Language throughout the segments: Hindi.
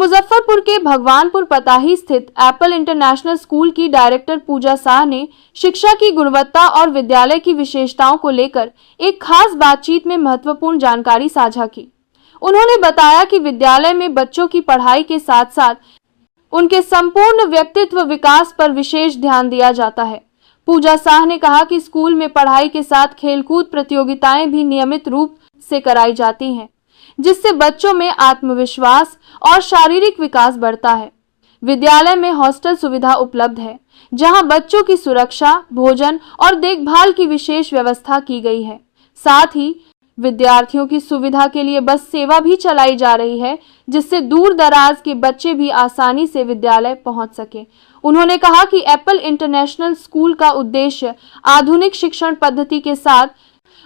मुजफ्फरपुर के भगवानपुर पताही स्थित एप्पल इंटरनेशनल स्कूल की डायरेक्टर पूजा शाह ने शिक्षा की गुणवत्ता और विद्यालय की विशेषताओं को लेकर एक खास बातचीत में महत्वपूर्ण जानकारी साझा की। उन्होंने बताया कि विद्यालय में बच्चों की पढ़ाई के साथ साथ उनके संपूर्ण व्यक्तित्व विकास पर विशेष ध्यान दिया जाता है। पूजा शाह ने कहा कि स्कूल में पढ़ाई के साथ खेलकूद प्रतियोगिताएं भी नियमित रूप से कराई जाती हैं, जिससे बच्चों में आत्मविश्वास और शारीरिक विकास बढ़ता है। विद्यालय में हॉस्टल सुविधा उपलब्ध है, जहां बच्चों की सुरक्षा, भोजन और देखभाल की विशेष व्यवस्था की गई है। साथ ही विद्यार्थियों की सुविधा के लिए बस सेवा भी चलाई जा रही है, जिससे दूर दराज के बच्चे भी आसानी से विद्यालय पहुंच सके। उन्होंने कहा कि एप्पल इंटरनेशनल स्कूल का उद्देश्य आधुनिक शिक्षण पद्धति के साथ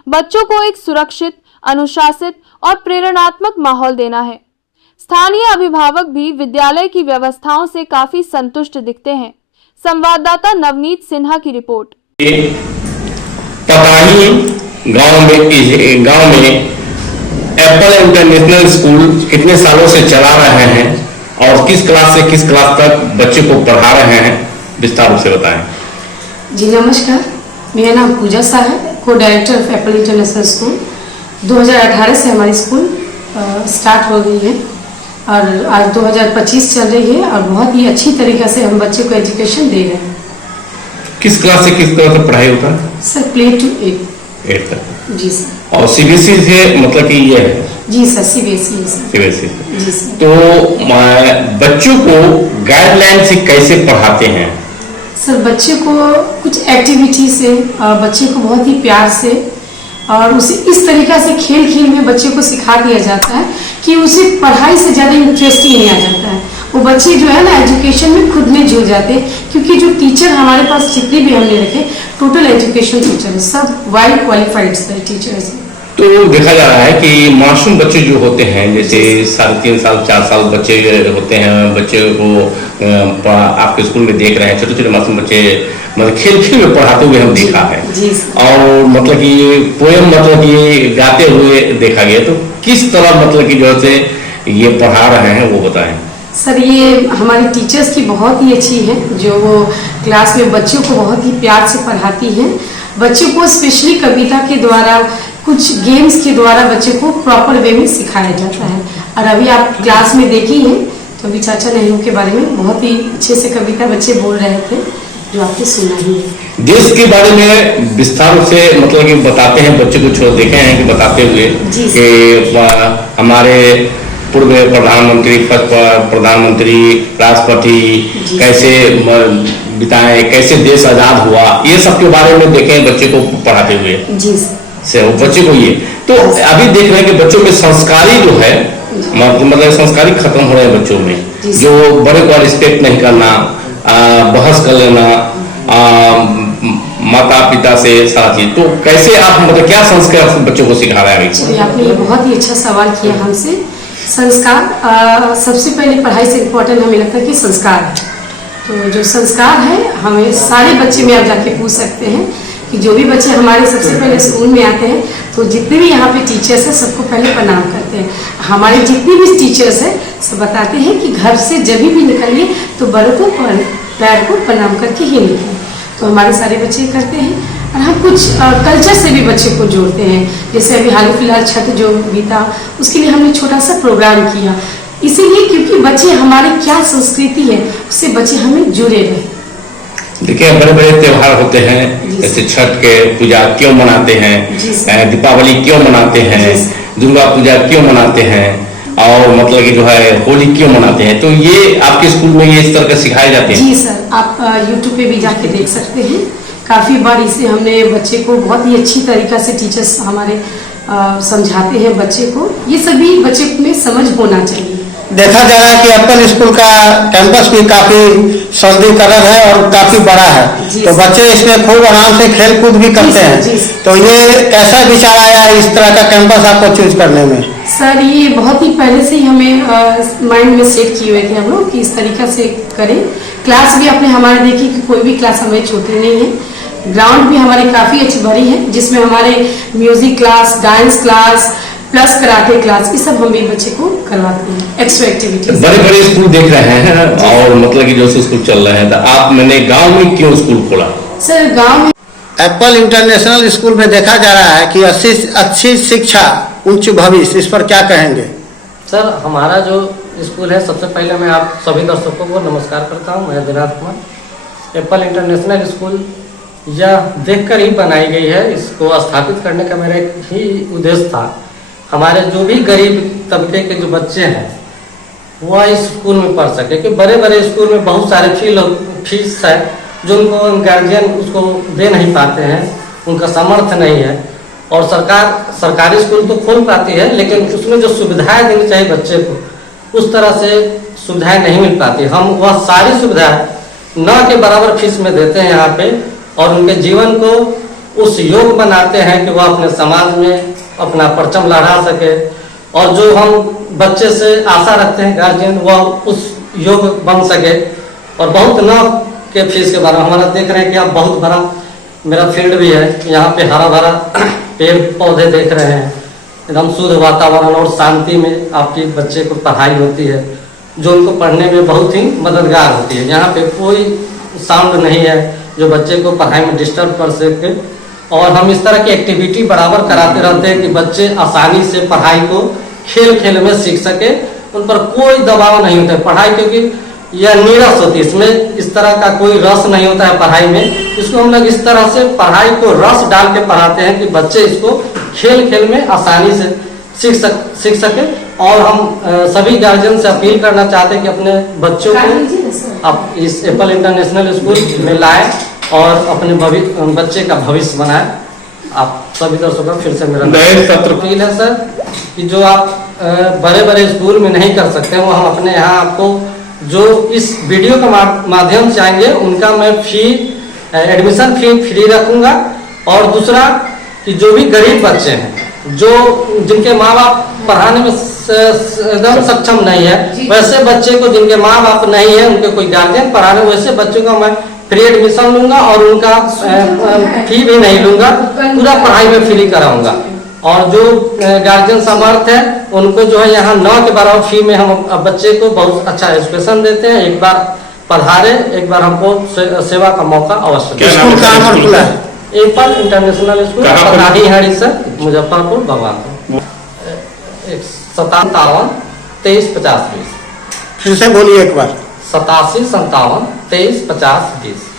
बच्चों को एक सुरक्षित, अनुशासित और प्रेरणात्मक माहौल देना है। स्थानीय अभिभावक भी विद्यालय की व्यवस्थाओं से काफी संतुष्ट दिखते हैं। संवाददाता नवनीत सिन्हा की रिपोर्ट। पताही गांव में एप्पल इंटरनेशनल स्कूल कितने सालों से चला रहे हैं और किस क्लास से किस क्लास तक बच्चे को पढ़ा रहे हैं, विस्तार रूप से बताएं। जी नमस्कार, मेरा नाम पूजा शाह है, को director of Apple international school. 2018 से हमारी स्कूल स्टार्ट हो गई है और आज 2025 चल रही है और बहुत ही अच्छी तरीक़ा से हम बच्चे को एजुकेशन दे रहे हैं। किस क्लास से किस क्लास तक पढ़ाई होता है? सर प्ले टू 8 तक। जी सर। और सीबीएसई से मतलब कि ये है? जी सर, सीबीएसई है सर। सीबीएसई जी सर। तो बच्चों को गाइडलाइन से कैसे पढ़ाते हैं? सर बच्चे को कुछ एक्टिविटी से और बच्चे को बहुत ही प्यार से और उसे इस तरीक़ा से खेल खेल में बच्चे को सिखा दिया जाता है कि उसे पढ़ाई से ज़्यादा इंटरेस्ट ही नहीं आ जाता है। वो बच्चे जो है ना एजुकेशन में खुद में जुड़ जाते हैं, क्योंकि जो टीचर हमारे पास जितने भी हमने रखे टोटल एजुकेशन टीचर सब वेल क्वालिफाइड टीचर्स हैं। तो देखा जा रहा है कि मासूम बच्चे जो होते हैं, जैसे 3.5 साल 4 साल बच्चे होते हैं, बच्चे को आपके स्कूल में देख रहे हैं, छोटे छोटे मासूम बच्चे मतलब खेल खेल में पढ़ाते हुए हम देखा है और मतलब कि पोएम मतलब कि गाते हुए देखा गया। तो किस तरह मतलब कि जो है ये पढ़ा रहे हैं वो बताएं। सर ये हमारी टीचर्स की बहुत ही अच्छी है, जो वो क्लास में बच्चों को बहुत ही प्यार से पढ़ाती हैं। बच्चों को स्पेशली कविता के द्वारा, कुछ गेम्स के द्वारा बच्चे को प्रॉपर वे में सिखाया जाता है। और अभी आप क्लास में देखी हैं तो अभी चाचा नेहरू के बारे में बहुत ही अच्छे से कविता बच्चे बोल रहे थे, जो आपने सुना ही है। देश के बारे में विस्तार से मतलब कि बताते हैं, बच्चे को छोड़ देखे हैं कि बताते हुए कि हमारे पूर्व प्रधानमंत्री, प्रधानमंत्री, राष्ट्रपति कैसे बिताए, कैसे देश आजाद हुआ, ये सब के बारे में देखें बच्चे को पढ़ाते हुए जी से बच्चे को ये। तो अभी देख रहे हैं कि बच्चों में संस्कारी जो है मतलब संस्कारी खत्म हो रहे हैं बच्चों में, जो बड़े को रिस्पेक्ट नहीं करना, बहस कर लेना माता पिता से साथ ही। तो कैसे आप मतलब क्या संस्कार बच्चों को सिखा रहे हैं? आपने ये बहुत ही अच्छा सवाल किया हमसे। संस्कार सबसे पहले पढ़ाई से इम्पोर्टेंट हमें लगता है कि संस्कार है। तो जो संस्कार है हमें सारे बच्चे में आप जाके पूछ सकते हैं कि जो भी बच्चे हमारे सबसे पहले स्कूल में आते हैं तो जितने भी यहाँ पे टीचर्स हैं सबको पहले प्रणाम करते हैं। हमारे जितने भी टीचर्स हैं सब बताते हैं कि घर से जब भी निकलिए तो बड़ों को पैर को प्रणाम करके ही निकलें। तो हमारे सारे बच्चे करते हैं और हम कुछ कल्चर से भी बच्चे को जोड़ते हैं। जैसे अभी हाल फिलहाल छठ जो बीता उसके लिए हमने छोटा सा प्रोग्राम किया, इसीलिए क्योंकि बच्चे हमारी क्या संस्कृति है उससे बच्चे हमें जुड़े रहे। देखिए बड़े बड़े त्योहार होते हैं, जैसे छठ के पूजा क्यों मनाते हैं, दीपावली क्यों मनाते हैं, दुर्गा पूजा क्यों मनाते हैं और मतलब कि जो है होली क्यों मनाते हैं। तो ये आपके स्कूल में ये इस तरह के सिखाए जाते हैं? जी सर, आप YouTube पे भी जाके देख सकते हैं। काफ़ी बार इसे हमने बच्चे को बहुत ही अच्छी तरीक़ा से टीचर्स हमारे समझाते हैं बच्चे को। ये सभी बच्चे में समझ होना चाहिए। देखा जा रहा है कि एप्पल स्कूल का कैंपस भी काफी सौंदर्यीकरण है और काफी बड़ा है, तो बच्चे इसमें खूब आराम से खेल कूद भी करते हैं। तो ये कैसा विचार आया इस तरह का कैंपस आपको चूज करने में? सर ये बहुत ही पहले से ही हमें माइंड में सेट किए हुए थे हम लोग कि इस तरीका से करें। क्लास भी आपने हमारे देखी कि कोई भी क्लास हमें छोटी नहीं है। ग्राउंड भी हमारी काफ़ी अच्छी भरी है, जिसमें हमारे music class, dance class, plus karate class, ये सब हम भी बच्चे को करवाते हैं, एक्स्ट्रा एक्टिविटीज। बड़े बड़े स्कूल देख रहे हैं और मतलब कि जो स्कूल चल रहे हैं, तो आप मैंने गांव में क्यों स्कूल खोला? सर गांव में एप्पल इंटरनेशनल स्कूल में देखा जा रहा है कि अच्छी शिक्षा उच्च भविष्य, इस पर क्या कहेंगे? सर हमारा जो स्कूल है, सबसे पहले मैं आप सभी दर्शकों को नमस्कार करता हूं। मैं दिनाथ कुमार। एप्पल इंटरनेशनल स्कूल यह देखकर ही बनाई गई है, इसको स्थापित करने का मेरा एक ही उद्देश्य था। हमारे जो भी गरीब तबके के जो बच्चे हैं वह इस स्कूल में पढ़ सके, कि बड़े बड़े स्कूल में बहुत सारे फीस है जो उनको गार्जियन उसको दे नहीं पाते हैं, उनका सामर्थ्य नहीं है। और सरकारी स्कूल तो खोल पाती है, लेकिन उसमें जो सुविधाएं देनी चाहिए बच्चे को, उस तरह से सुविधाएं नहीं मिल पाती। हम वह सारी सुविधाएं न के बराबर फीस में देते हैं यहाँ पे, और उनके जीवन को उस योग बनाते हैं कि वह अपने समाज में अपना परचम लहरा सके। और जो हम बच्चे से आशा रखते हैं गार्जियन, वह उस योग बन सके। और बहुत न के फीस के बारे में हमारा देख रहे हैं कि आप बहुत बड़ा मेरा फील्ड भी है, यहाँ पे हरा भरा पेड़ पौधे देख रहे हैं, एकदम शुद्ध वातावरण और शांति में आपके बच्चे को पढ़ाई होती है, जो उनको पढ़ने में बहुत ही मददगार होती है। यहाँ पे कोई साउंड नहीं है जो बच्चे को पढ़ाई में डिस्टर्ब कर सके। और हम इस तरह की एक्टिविटी बराबर कराते रहते हैं कि बच्चे आसानी से पढ़ाई को खेल खेल में सीख सके, उन पर कोई दबाव नहीं होता है पढ़ाई, क्योंकि यह नीरस होती है, इसमें इस तरह का कोई रस नहीं होता है पढ़ाई में। इसको हम लोग इस तरह से पढ़ाई को रस डाल के पढ़ाते हैं कि बच्चे इसको खेल खेल में आसानी से सीख सके। और हम सभी गार्जियन से अपील करना चाहते हैं कि अपने बच्चों को आप इस एप्पल इंटरनेशनल स्कूल में लाएं और अपने बच्चे का भविष्य बनाएं। आप सभी दर्शकों का फिर से मेरा नए सत्र अपील है सर कि जो आप बड़े बड़े स्कूल में नहीं कर सकते वो हम अपने यहाँ आपको जो इस वीडियो के माध्यम से आएंगे उनका मैं एडमिशन फी फ्री रखूंगा। और दूसरा कि जो भी गरीब बच्चे हैं, जो जिनके माँ बाप पढ़ाने में एकदम सक्षम नहीं है, वैसे बच्चे को जिनके माँ बाप नहीं है, उनके कोई गार्जियन पढ़ाने, वैसे बच्चों का मैं फ्री एडमिशन लूंगा और उनका फी भी नहीं लूंगा, पूरा पढ़ाई में फ्री कराऊंगा। और जो गार्जियन समर्थ है उनको जो है यहाँ 9 के बराबर फी में हम बच्चे को बहुत अच्छा एजुकेशन देते हैं। एक बार पढ़ारे, एक बार हमको सेवा का मौका अवश्य दें। स्कूल कहाँ खुला है? Apple international school Patahi sir, Muzaffarpur Bhagwanpur. 57 23 50 20। फिर से बोलिए एक बार। 87 57 23 50 20।